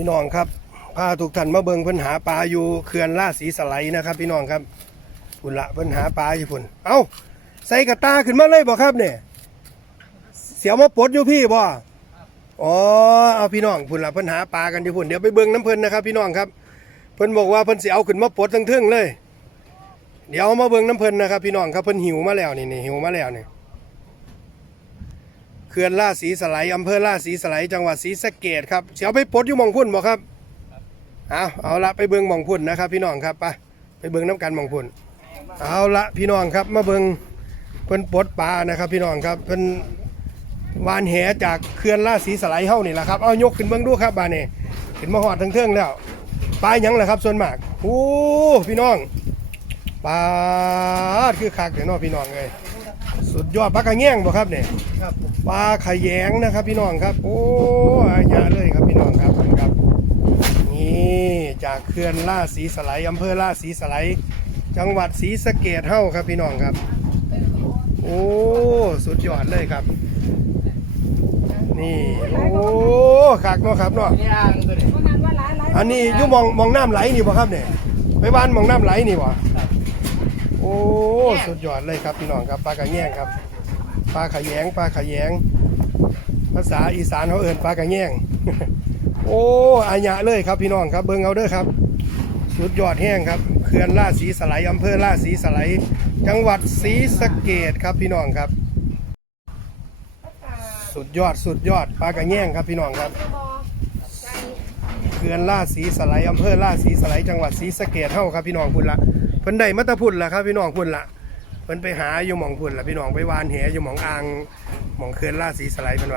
พี่น้องครับพาทุกท่านมาเบิ่งเพิ่นหาปลาอยู่เขื่อนล่าสีสไลด์นะครับ พี่น้องครับพุ่นละเพิ่นหาปลาอยู่พุ่นเอ้าใส่กระตาขึ้นมาเลยบ่ครับเนี่ยเสียวมาปลดอยู่พี่บ่อ๋อเอาพี่น้องพุ่นละเพิ่นหาปลากันอยู่พุ่นเดี๋ยวไปเบิ่งน้ำเพิ่นนะครับ พี่น้องครับเพิ่นบอกว่าเพิ่นสิเอาขึ้นมาปลดทั้งเทิงเลย เดี๋ยวมาเบิ่งน้ำเพิ่นนะครับ พี่น้องครับเพิ่นหิวมาแล้วนี่นี่หิวมาแล้วนี่ ขื่อนล่าสีสไลด์อำเภอล่าสีสไลด์จังหวัดศรีสะเกดครับเสียวไปปลดอยู่หมองพุ่นบ่ครับเอาเอาละไปเบิงหมองพุ่นนะครับ พี่น้องครับไปไปเบิงน้ำกันหมองพุ่น เอาละพี่น้องครับมาเบิงเพิ่นปลดปลานะครับ พี่น้องครับเพิ่นวานแหจากเขื่อนล่าสีสไลด์เฮานี่แหละครับเอายกขึ้นเบิ่งดูครับบาดนี้ขึ้นมาหอดทั้งเทิงแล้วปลาหยังแหละครับ ส่วนมากโอ้พี่น้องปลาคือคักเดี๋ยวน้อพี่น้องเลย สุดยอดปลากระแง่งบ่ครับเนี่ยครับผมปลาขยงนะครับ พี่น้องครับ โอ้อาญาเลยครับพี่น้องครับครับ นี่จากเขื่อนล่าสีสไลด์อำเภอล่าสีสไลด์จังหวัดศรีสะเกดเฮ้าครับพี่น้องครับ โอ้สุดยอดเลยครับ นี่โอ้ขากเนาะครับเนาะนี่อ่างตัวนี้ประมาณว่าหลายหลายอันนี้อยุ่มองมองน้ำไหลนี่บ่ครับเนี่ยไปบ้านมองน้ำไหลนี่บ่ โอ้สุดยอดเลยครับพี่น้องครับปลากระแยงครับปลาขะแยงปลาขะแยง ภาษาอีสานเขาเอิ้นปลากระแยงโอ้อาญะเลยครับพี่น้องครับเบิ่งเอาเด้อครับ สุดยอดแห้งครับเขื่อนล่าสีสไลด์อำเภอล่าสีสไลด์จังหวัดศรีสะเกดครับพี่น้องครับ สุดยอดสุดยอดปลากระแยงครับพี่น้องครับเขื่อนล่าสีสไลด์อำเภอล่าสีสไลด์จังหวัดศรีสะเกดเฮาครับพี่น้องพุ่นละเพิ่นได้มาตะพุ่นละครับพี่น้องพุ่นละเพิ่นไปหาอยู่หม่องพุ่นละพี่น้องไปวานแหอยู่หม่องอ่างหม่องเขื่อนล่าศีสไลด์เพิ่นว่า